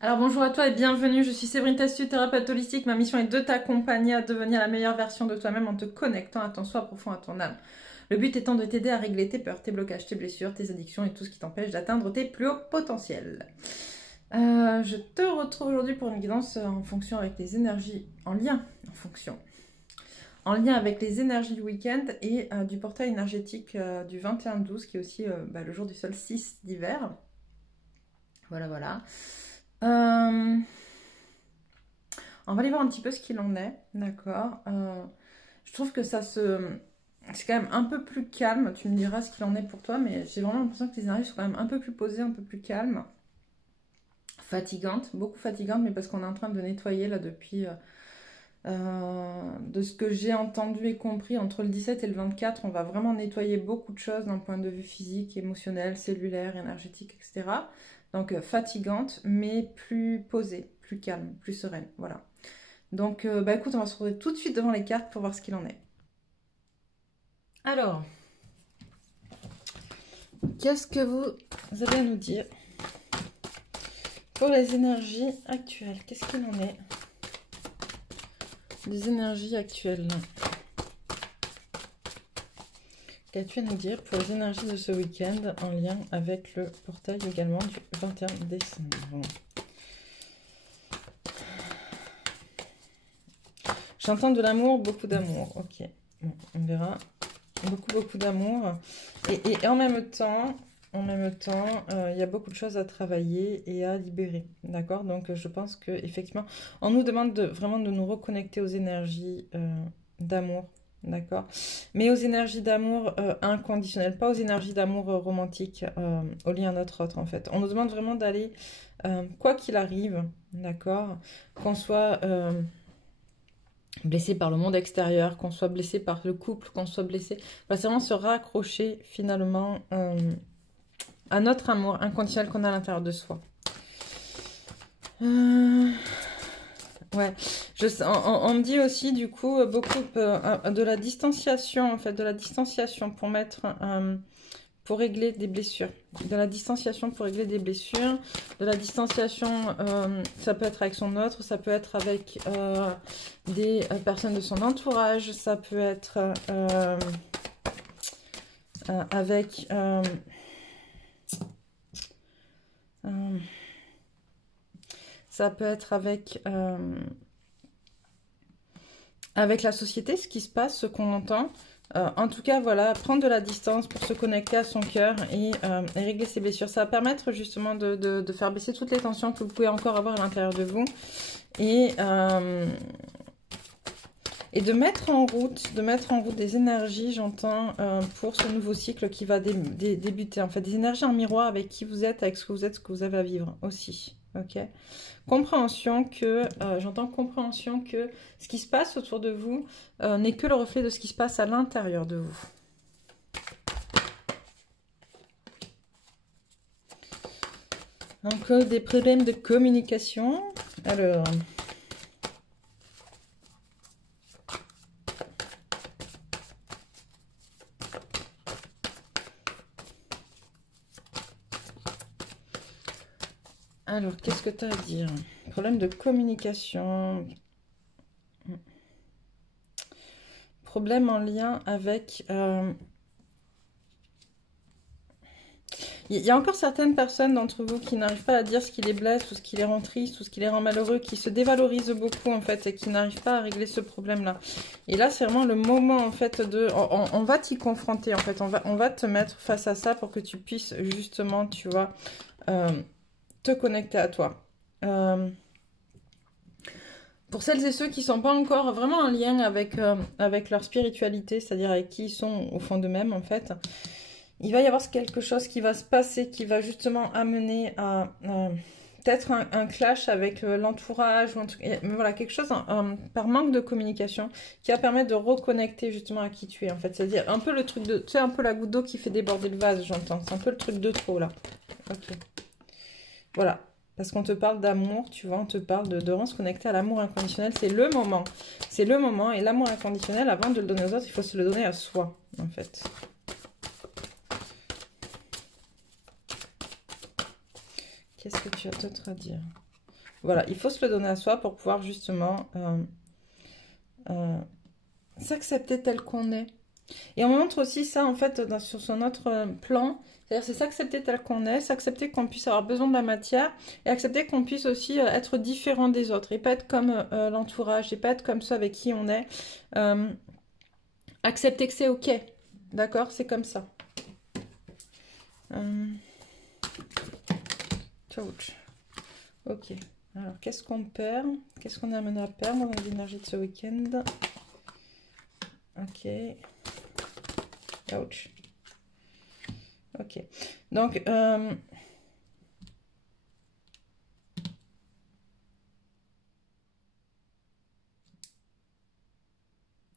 Alors bonjour à toi et bienvenue, je suis Séverine Tastu, thérapeute holistique. Ma mission est de t'accompagner à devenir la meilleure version de toi-même en te connectant à ton soi profond, à ton âme. Le but étant de t'aider à régler tes peurs, tes blocages, tes blessures, tes addictions et tout ce qui t'empêche d'atteindre tes plus hauts potentiels. Je te retrouve aujourd'hui pour une guidance en fonction avec les énergies, en lien avec les énergies du week-end et du portail énergétique du 21-12 qui est aussi le jour du solstice d'hiver. Voilà. Euh, on va aller voir un petit peu ce qu'il en est, d'accord. Je trouve que c'est quand même un peu plus calme. Tu me diras ce qu'il en est pour toi, mais j'ai vraiment l'impression que les énergies sont quand même un peu plus posées, un peu plus calmes. Fatigantes, beaucoup fatigantes, mais parce qu'on est en train de nettoyer là depuis... de ce que j'ai entendu et compris, entre le 17 et le 24, on va vraiment nettoyer beaucoup de choses d'un point de vue physique, émotionnel, cellulaire, énergétique, etc. Donc fatigante, mais plus posée, plus calme, plus sereine. Voilà. Donc écoute, on va se retrouver tout de suite devant les cartes pour voir ce qu'il en est. Alors, qu'est-ce que vous avez à nous dire pour les énergies actuelles? Qu'est-ce qu'il en est des énergies actuelles? Qu'as-tu à nous dire pour les énergies de ce week-end en lien avec le portail également du 21 décembre? J'entends de l'amour, beaucoup d'amour. Ok, bon, on verra. Beaucoup d'amour. Et en même temps, il y a beaucoup de choses à travailler et à libérer. D'accord? Donc, je pense que effectivement, on nous demande vraiment de nous reconnecter aux énergies d'amour. D'accord? Mais aux énergies d'amour inconditionnelles, pas aux énergies d'amour romantiques, au lien notre autre en fait. On nous demande vraiment d'aller, quoi qu'il arrive, d'accord? Qu'on soit blessé par le monde extérieur, qu'on soit blessé par le couple, qu'on soit blessé. C'est vraiment se raccrocher finalement à notre amour inconditionnel qu'on a à l'intérieur de soi. Ouais, on me dit aussi du coup beaucoup de la distanciation, en fait, de la distanciation pour mettre, pour régler des blessures. De la distanciation pour régler des blessures. De la distanciation, ça peut être avec son autre, ça peut être avec des personnes de son entourage, ça peut être avec... ça peut être avec la société, ce qui se passe, ce qu'on entend. En tout cas, voilà, prendre de la distance pour se connecter à son cœur et régler ses blessures. Ça va permettre justement de faire baisser toutes les tensions que vous pouvez encore avoir à l'intérieur de vous. Et de mettre en route des énergies, j'entends, pour ce nouveau cycle qui va débuter. En fait, des énergies en miroir avec qui vous êtes, avec ce que vous êtes, ce que vous avez à vivre aussi. Ok? Compréhension que, j'entends compréhension que ce qui se passe autour de vous n'est que le reflet de ce qui se passe à l'intérieur de vous. Encore des problèmes de communication. Alors... Alors, qu'est-ce que tu as à dire? Problème de communication. Problème en lien avec... Il y a encore certaines personnes d'entre vous qui n'arrivent pas à dire ce qui les blesse ou ce qui les rend tristes ou ce qui les rend malheureux, qui se dévalorisent beaucoup en fait et qui n'arrivent pas à régler ce problème-là. Et là, c'est vraiment le moment en fait de... On va t'y confronter en fait, on va te mettre face à ça pour que tu puisses justement, tu vois, te connecter à toi. Pour celles et ceux qui ne sont pas encore vraiment en lien avec leur spiritualité, c'est-à-dire avec qui ils sont au fond d'eux-mêmes en fait, il va y avoir quelque chose qui va se passer, qui va justement amener à peut-être un clash avec l'entourage, ou mais voilà, quelque chose par manque de communication qui va permettre de reconnecter justement à qui tu es en fait. C'est-à-dire un peu le truc de, tu sais, un peu la goutte d'eau qui fait déborder le vase, j'entends. C'est un peu le truc de trop là. Ok. Voilà. Parce qu'on te parle d'amour, tu vois, on te parle de vraiment se connecter à l'amour inconditionnel. C'est le moment. C'est le moment. Et l'amour inconditionnel, avant de le donner aux autres, il faut se le donner à soi, en fait. Qu'est-ce que tu as d'autre à dire? Voilà, il faut se le donner à soi pour pouvoir justement s'accepter tel qu'on est. Et on montre aussi ça, en fait, sur son autre plan. C'est-à-dire, c'est s'accepter tel qu'on est, s'accepter qu'on puisse avoir besoin de la matière, et accepter qu'on puisse aussi être différent des autres, et pas être comme l'entourage, et pas être comme ceux avec qui on est. Accepter que c'est OK. D'accord? C'est comme ça. Ouch. OK. Alors, qu'est-ce qu'on perd? Qu'est-ce qu'on est amené à perdre dans l'énergie de ce week-end? OK. Ouch. Ok. Donc,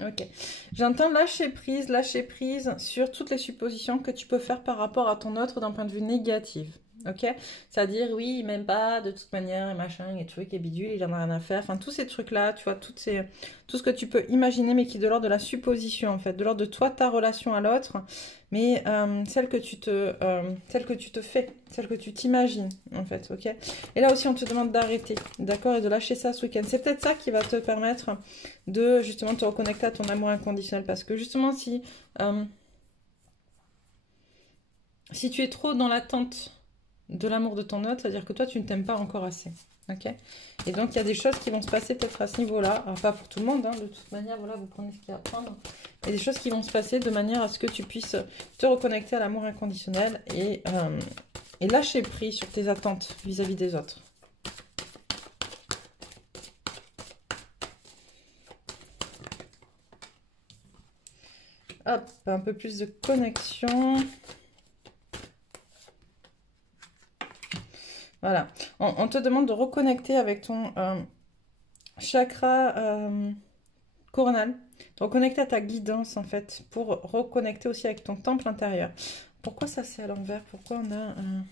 ok. J'entends lâcher prise sur toutes les suppositions que tu peux faire par rapport à ton autre d'un point de vue négatif. Ok? C'est-à-dire, oui, il m'aime pas de toute manière, et machin, et trucs, et bidule, il en a rien à faire. Enfin, tous ces trucs-là, tu vois, tout ce que tu peux imaginer, mais qui est de l'ordre de la supposition, en fait, de l'ordre de toi, ta relation à l'autre, mais celle que tu te fais, celle que tu t'imagines, en fait, ok? Et là aussi, on te demande d'arrêter, d'accord? Et de lâcher ça ce week-end. C'est peut-être ça qui va te permettre de, justement, te reconnecter à ton amour inconditionnel, parce que, justement, si tu es trop dans l'attente de l'amour de ton autre, c'est-à-dire que toi, tu ne t'aimes pas encore assez. Ok? Et donc, il y a des choses qui vont se passer peut-être à ce niveau-là. Alors, pas pour tout le monde, hein, de toute manière, voilà, vous prenez ce qu'il y a à prendre. Il y a des choses qui vont se passer de manière à ce que tu puisses te reconnecter à l'amour inconditionnel et lâcher prise sur tes attentes vis-à-vis des autres. Hop, un peu plus de connexion. Voilà. On te demande de reconnecter avec ton chakra coronal. De reconnecter à ta guidance, en fait, pour reconnecter aussi avec ton temple intérieur. Pourquoi ça c'est à l'envers? Pourquoi on a un...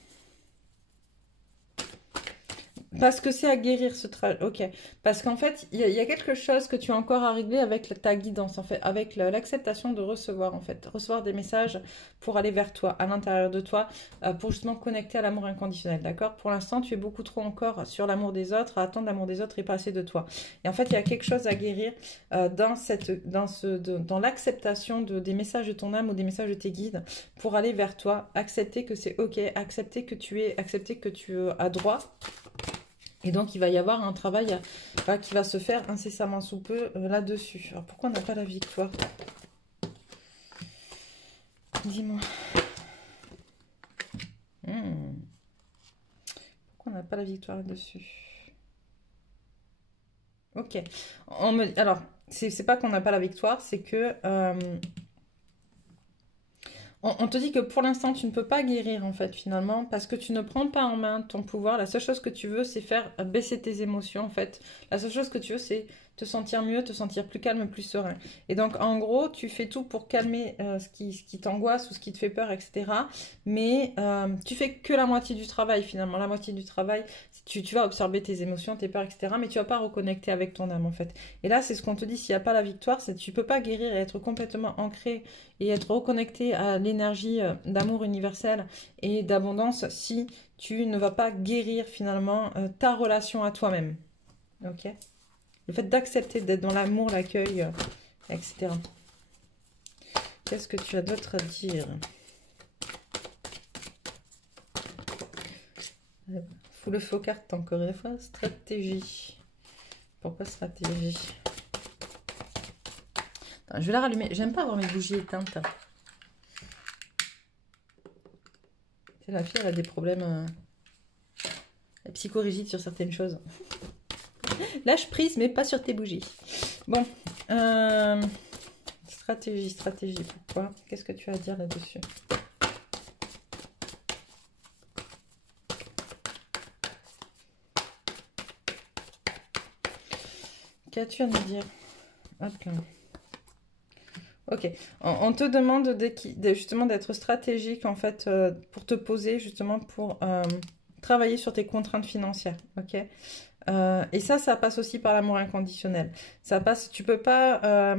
Parce que c'est à guérir ce travail. Ok. Parce qu'en fait, il y a quelque chose que tu as encore à régler avec ta guidance, en fait, avec l'acceptation de recevoir, en fait. Recevoir des messages pour aller vers toi, à l'intérieur de toi, pour justement connecter à l'amour inconditionnel, d'accord? Pour l'instant, tu es beaucoup trop encore sur l'amour des autres, à attendre l'amour des autres et pas assez de toi. Et en fait, il y a quelque chose à guérir dans l'acceptation des messages de ton âme ou des messages de tes guides pour aller vers toi, accepter que c'est ok, accepter que tu as droit. Et donc, il va y avoir un travail qui va se faire incessamment sous peu là-dessus. Alors, pourquoi on n'a pas la victoire? Dis-moi. Pourquoi on n'a pas la victoire là-dessus? Ok. Alors, c'est pas qu'on n'a pas la victoire, c'est que... On te dit que pour l'instant, tu ne peux pas guérir, en fait, finalement, parce que tu ne prends pas en main ton pouvoir. La seule chose que tu veux, c'est faire baisser tes émotions, en fait. La seule chose que tu veux, c'est te sentir mieux, te sentir plus calme, plus serein. Et donc, en gros, tu fais tout pour calmer ce qui t'angoisse ou ce qui te fait peur, etc. Mais tu fais que la moitié du travail, finalement. La moitié du travail, tu vas observer tes émotions, tes peurs, etc. Mais tu vas pas reconnecter avec ton âme, en fait. Et là, c'est ce qu'on te dit, s'il n'y a pas la victoire, c'est que tu peux pas guérir et être complètement ancré et être reconnecté à l'énergie d'amour universel et d'abondance si tu ne vas pas guérir finalement ta relation à toi-même. Ok? Le fait d'accepter d'être dans l'amour, l'accueil, etc. Qu'est-ce que tu as d'autre à dire? Full faux carte encore une fois. Stratégie. Pourquoi stratégie? Attends, je vais la rallumer. J'aime pas avoir mes bougies éteintes. La fille, elle a des problèmes psychorigides sur certaines choses. Lâche prise, mais pas sur tes bougies. Bon. Stratégie. Pourquoi? Qu'est-ce que tu as à dire là-dessus? Qu'as-tu à nous dire? Hop là. Ok, on te demande justement d'être stratégique en fait pour te poser justement pour travailler sur tes contraintes financières, ok? Et ça passe aussi par l'amour inconditionnel. Ça passe, tu peux pas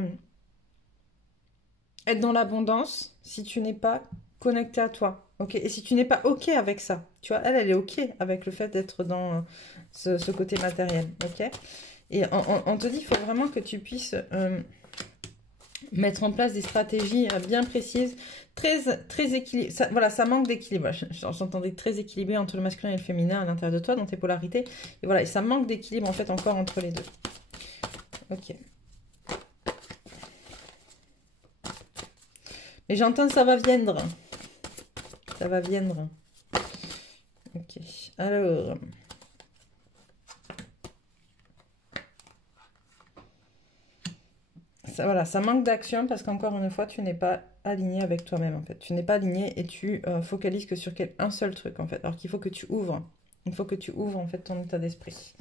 être dans l'abondance si tu n'es pas connecter à toi. Ok. Et si tu n'es pas ok avec ça, tu vois, elle est ok avec le fait d'être dans ce côté matériel. Ok. Et on te dit, il faut vraiment que tu puisses mettre en place des stratégies bien précises, très équilibrées. Voilà, ça manque d'équilibre. J'entendais très équilibré entre le masculin et le féminin à l'intérieur de toi, dans tes polarités. Et voilà, et ça manque d'équilibre en fait encore entre les deux. Ok. Mais j'entends ça va viendre. Ça va viendre. Ok. Alors. Ça, voilà, ça manque d'action parce qu'encore une fois, tu n'es pas aligné avec toi-même en fait. Tu n'es pas aligné et tu focalises que sur un seul truc en fait. Alors qu'il faut que tu ouvres. Il faut que tu ouvres en fait ton état d'esprit.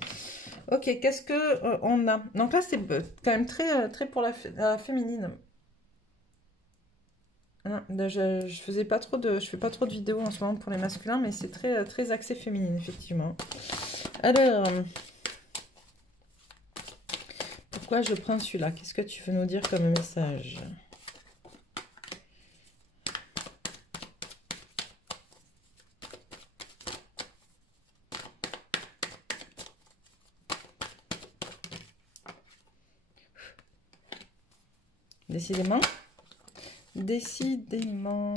Ok, qu'est-ce que on a? Donc là, c'est quand même très pour la féminine. Hein, je fais pas trop de vidéos en ce moment pour les masculins, mais c'est très axé féminine, effectivement. Alors, pourquoi je prends celui-là? Qu'est-ce que tu veux nous dire comme message? Décidément. Décidément.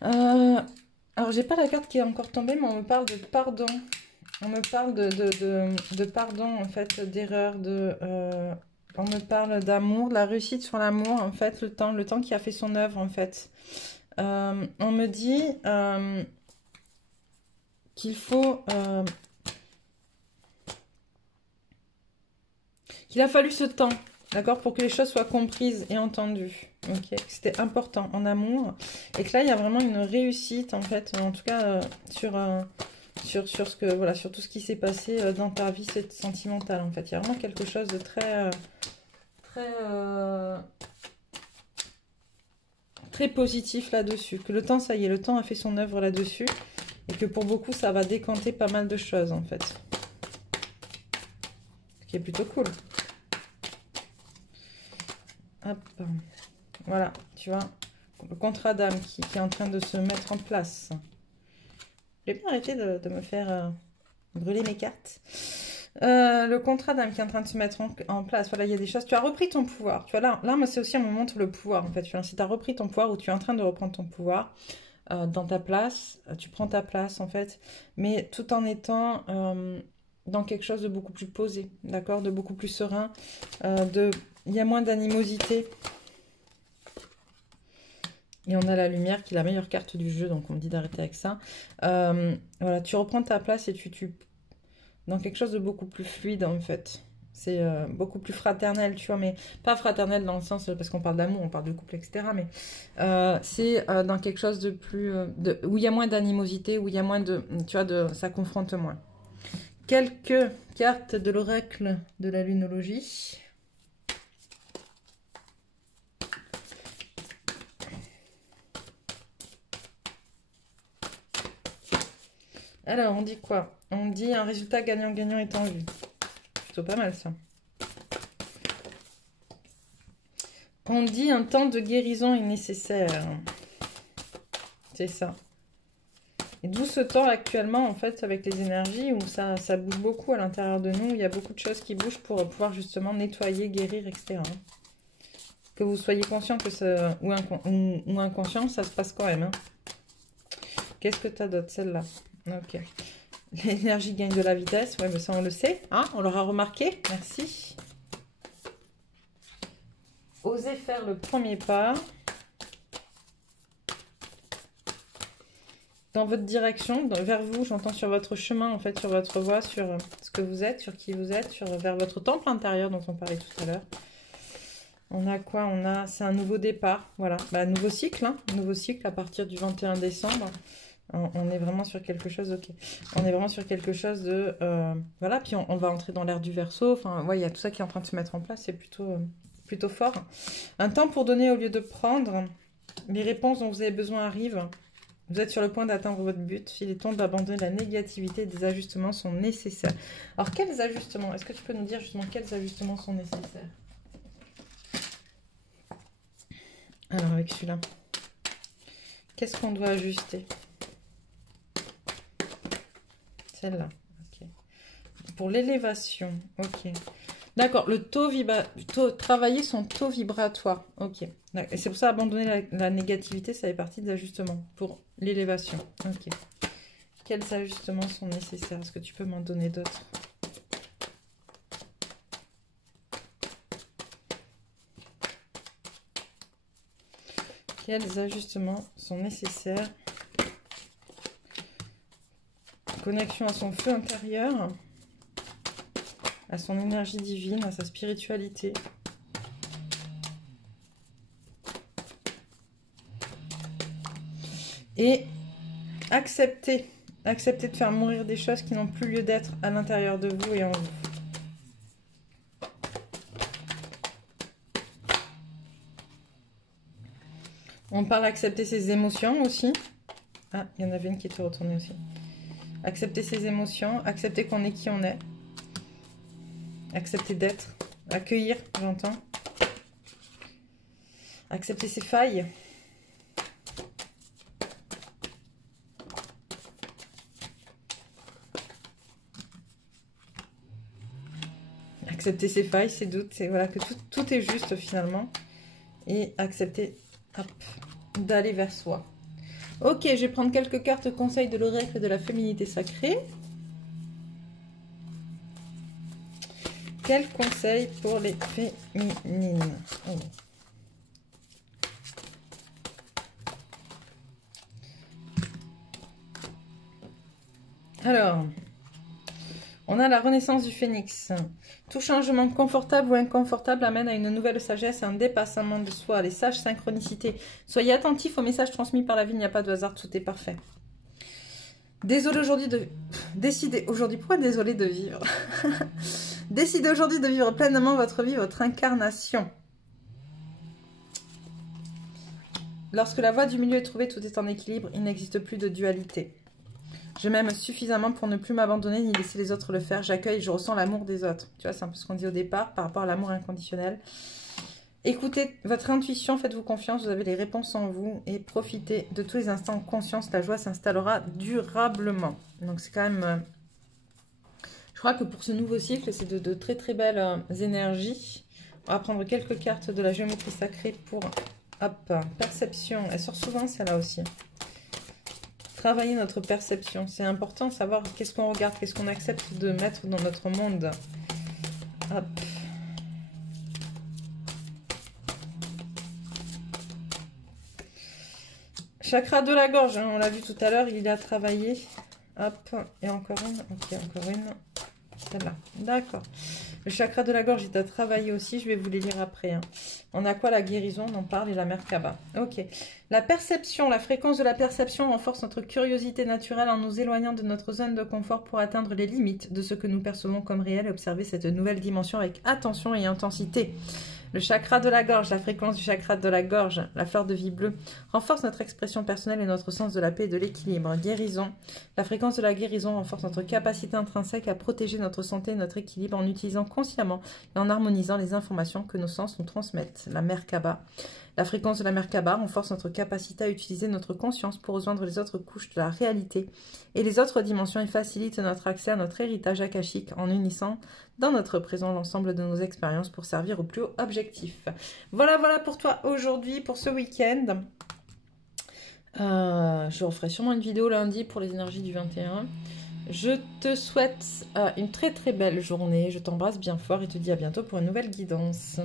Alors, j'ai pas la carte qui est encore tombée, mais on me parle de pardon. On me parle de pardon, en fait, d'erreur, on me parle d'amour, de la réussite sur l'amour, en fait, le temps qui a fait son œuvre, en fait. On me dit qu'il faut... qu'il a fallu ce temps, d'accord, pour que les choses soient comprises et entendues. Ok, c'était important en amour. Et que là, il y a vraiment une réussite, en fait, en tout cas, sur ce que, voilà, sur tout ce qui s'est passé dans ta vie sentimentale, en fait. Il y a vraiment quelque chose de très positif là-dessus. Que le temps, ça y est, le temps a fait son œuvre là-dessus. Et que pour beaucoup, ça va décanter pas mal de choses, en fait. Ce qui est plutôt cool. Hop. Voilà, tu vois. Le contrat d'âme qui est en train de se mettre en place. Je vais bien arrêter de me faire brûler mes cartes. Le contrat d'âme qui est en train de se mettre en place. Voilà, il y a des choses. Tu as repris ton pouvoir. Tu vois, là moi, c'est aussi un moment montre le pouvoir, en fait. Si tu as repris ton pouvoir ou tu es en train de reprendre ton pouvoir dans ta place, tu prends ta place, en fait. Mais tout en étant dans quelque chose de beaucoup plus posé, d'accord, de beaucoup plus serein. Il y a moins d'animosité. Et on a la lumière qui est la meilleure carte du jeu, donc on me dit d'arrêter avec ça. Voilà, tu reprends ta place et tu dans quelque chose de beaucoup plus fluide en fait. C'est beaucoup plus fraternel, tu vois, mais pas fraternel dans le sens, parce qu'on parle d'amour, on parle de couple, etc. Mais c'est dans quelque chose de plus... où il y a moins d'animosité, où il y a moins de... Tu vois, ça confronte moins. Quelques cartes de l'oracle de la lunologie. Alors, on dit quoi? On dit un résultat gagnant-gagnant est en vue. Plutôt pas mal, ça. On dit un temps de guérison est nécessaire. C'est ça. Et d'où ce temps actuellement, en fait, avec les énergies, où ça bouge beaucoup à l'intérieur de nous. Il y a beaucoup de choses qui bougent pour pouvoir justement nettoyer, guérir, etc. Que vous soyez conscient que ça... Ou inconscient, ça se passe quand même. Hein. Qu'est-ce que tu as d'autre, celle-là? Ok. L'énergie gagne de la vitesse. Ouais, mais ça, on le sait. Hein, on l'aura remarqué. Merci. Osez faire le premier pas. Dans votre direction, vers vous, j'entends sur votre chemin, en fait, sur votre voie, sur ce que vous êtes, sur qui vous êtes, vers votre temple intérieur dont on parlait tout à l'heure. On a quoi? On a, c'est un nouveau départ, voilà. Bah, nouveau cycle, hein, nouveau cycle à partir du 21 décembre. On est vraiment sur quelque chose, ok. On est vraiment sur quelque chose de... voilà, puis on va entrer dans l'ère du Verseau. Enfin, ouais, il y a tout ça qui est en train de se mettre en place. C'est plutôt fort. Un temps pour donner au lieu de prendre. Les réponses dont vous avez besoin arrivent. Vous êtes sur le point d'atteindre votre but. Il est temps d'abandonner la négativité. Des ajustements sont nécessaires. Alors, quels ajustements? Est-ce que tu peux nous dire justement quels ajustements sont nécessaires? Alors, avec celui-là, qu'est-ce qu'on doit ajuster? Celle-là. Ok. Pour l'élévation. Ok. D'accord. Le travailler son taux vibratoire. Ok. Et c'est pour ça abandonner la négativité, ça fait partie de l'ajustement pour l'élévation. Ok. Quels ajustements sont nécessaires? Est-ce que tu peux m'en donner d'autres? Quels ajustements sont nécessaires? Connexion à son feu intérieur, à son énergie divine, à sa spiritualité. Et accepter de faire mourir des choses qui n'ont plus lieu d'être à l'intérieur de vous et en vous. On parle d'accepter ses émotions aussi. Ah, il y en avait une qui était retournée aussi. Accepter ses émotions, accepter qu'on est qui on est. Accepter d'être. Accueillir, j'entends. Accepter ses failles. Accepter ses failles, ses doutes, c'est voilà que tout est juste finalement. Et accepter d'aller vers soi. Ok, je vais prendre quelques cartes conseils de l'oracle de la féminité sacrée. Quels conseils pour les féminines? Oh. Alors, on a la renaissance du phénix. Tout changement confortable ou inconfortable amène à une nouvelle sagesse, un dépassement de soi, les sages synchronicités. Soyez attentifs aux messages transmis par la vie, il n'y a pas de hasard, tout est parfait. Désolé aujourd'hui de... Décidez aujourd'hui, pourquoi désolé de vivre? Décidez aujourd'hui de vivre pleinement votre vie, votre incarnation. Lorsque la voie du milieu est trouvée, tout est en équilibre, il n'existe plus de dualité. Je m'aime suffisamment pour ne plus m'abandonner ni laisser les autres le faire. J'accueille, je ressens l'amour des autres. Tu vois, c'est un peu ce qu'on dit au départ par rapport à l'amour inconditionnel. Écoutez votre intuition, faites-vous confiance, vous avez les réponses en vous et profitez de tous les instants en conscience. La joie s'installera durablement. Donc c'est quand même... je crois que pour ce nouveau cycle, c'est de très très belles énergies. On va prendre quelques cartes de la géométrie sacrée pour... Hop, perception. Elle sort souvent celle-là aussi. Travailler notre perception. C'est important de savoir qu'est-ce qu'on regarde, qu'est-ce qu'on accepte de mettre dans notre monde. Hop. Chakra de la gorge, hein, on l'a vu tout à l'heure, il a travaillé. Hop, et encore une. Ok, encore une. Celle-là. D'accord. Le chakra de la gorge est à travailler aussi. Je vais vous les lire après. Hein. On a quoi? La guérison, on en parle, et la Merkaba. Ok. La perception, la fréquence de la perception renforce notre curiosité naturelle en nous éloignant de notre zone de confort pour atteindre les limites de ce que nous percevons comme réel et observer cette nouvelle dimension avec attention et intensité. Le chakra de la gorge, la fréquence du chakra de la gorge, la fleur de vie bleue, renforce notre expression personnelle et notre sens de la paix et de l'équilibre. Guérison, la fréquence de la guérison renforce notre capacité intrinsèque à protéger notre santé et notre équilibre en utilisant consciemment et en harmonisant les informations que nos sens nous transmettent. La Merkaba, la fréquence de la Merkaba renforce notre capacité à utiliser notre conscience pour rejoindre les autres couches de la réalité et les autres dimensions et facilite notre accès à notre héritage akashique en unissant dans notre présent l'ensemble de nos expériences pour servir au plus haut objectif. Voilà, voilà pour toi aujourd'hui, pour ce week-end. Je referai sûrement une vidéo lundi pour les énergies du 21. Je te souhaite une très très belle journée. Je t'embrasse bien fort et te dis à bientôt pour une nouvelle guidance.